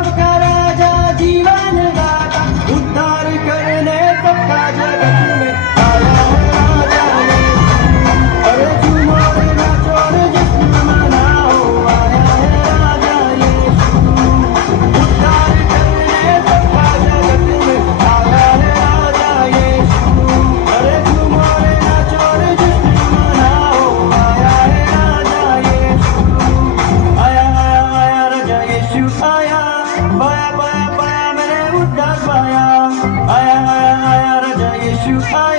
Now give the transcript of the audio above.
सबका राजा जीवन दाता उद्धार करने सबका जगत में आया है राजा यीशु। अरे झूमो रे नाचो रे जश्न मनाओ आया है राजा यीशु। उद्धार करने सबका जगत में आया है राजा यीशु। अरे झूमो रे नाचो रे जश्न मनाओ आया है राजा यीशु। आया आया आया राजा यीशु आया पाया पाया पाया मैंने उद्धार पाया आया आया आया राजा यीशु आया